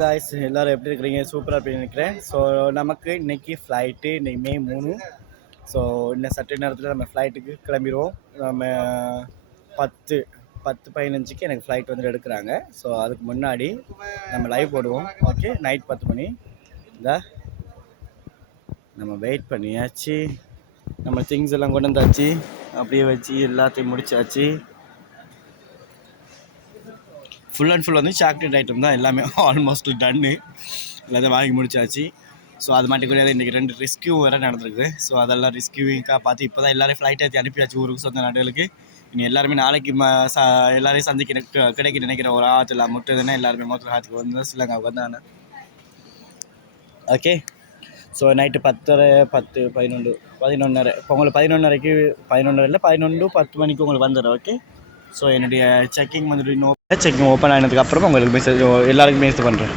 Guys எல்லோரும் எப்படி இருக்கிறீங்க? சூப்பராக அப்படின்னு நினைக்கிறேன். ஸோ நமக்கு இன்றைக்கி ஃப்ளைட்டு இன்றைக்கி May 3. ஸோ இன்னும் சற்று நேரத்தில் நம்ம ஃப்ளைட்டுக்கு கிளம்பிடுவோம். நம்ம 10:15க்கு எனக்கு ஃப்ளைட் வந்து எடுக்கிறாங்க. ஸோ அதுக்கு முன்னாடி நம்ம லைவ் போடுவோம். ஓகே, நைட் 10 மணி இந்த நம்ம வெயிட் பண்ணியாச்சு. நம்ம திங்ஸ் எல்லாம் கொண்டு வந்தாச்சு, அப்படியே வச்சு எல்லாத்தையும் முடிச்சாச்சு. ஃபுல் அண்ட் ஃபுல் வந்து சாக்லேட் ஐட்டம் தான் எல்லாமே ஆல்மோஸ்ட் டன்னு, எல்லாத்தையும் வாங்கி முடிச்சாச்சு. ஸோ அது மட்டும் கிடையாது, இன்றைக்கி 2 ரெஸ்கியூ வேறு நடந்திருக்குது. ஸோ அதெல்லாம் ரெஸ்கியூவிங்காக பார்த்து இப்போ தான் எல்லோரும் ஃப்ளைட் ஏற்றி அனுப்பியாச்சு ஊருக்கு, சொந்த நாடுகளுக்கு. இனி எல்லாருமே நாளைக்கு எல்லோரையும் சந்திக்க கிடைக்க நினைக்கிற ஒரு ஆற்றுல முட்டுதுன்னா எல்லாருமே மொத்தம் ஆற்றுக்கு வந்து ஸ்ரீலங்காவுக்கு வந்தாங்க. ஓகே, ஸோ நைட்டு 10:30 11 இப்போ உங்களுக்கு 11:30க்கு 11 இல்லை 11:10 மணிக்கு உங்களுக்கு வந்துடும். ஓகே, ஸோ என்னுடைய செக்கிங் வந்துட்டு செக்கிங் ஓப்பன் ஆனதுக்கு அப்புறமா உங்களுக்கு மெசேஜ் எல்லாருக்குமே மெசேஜ் பண்ணுறேன்.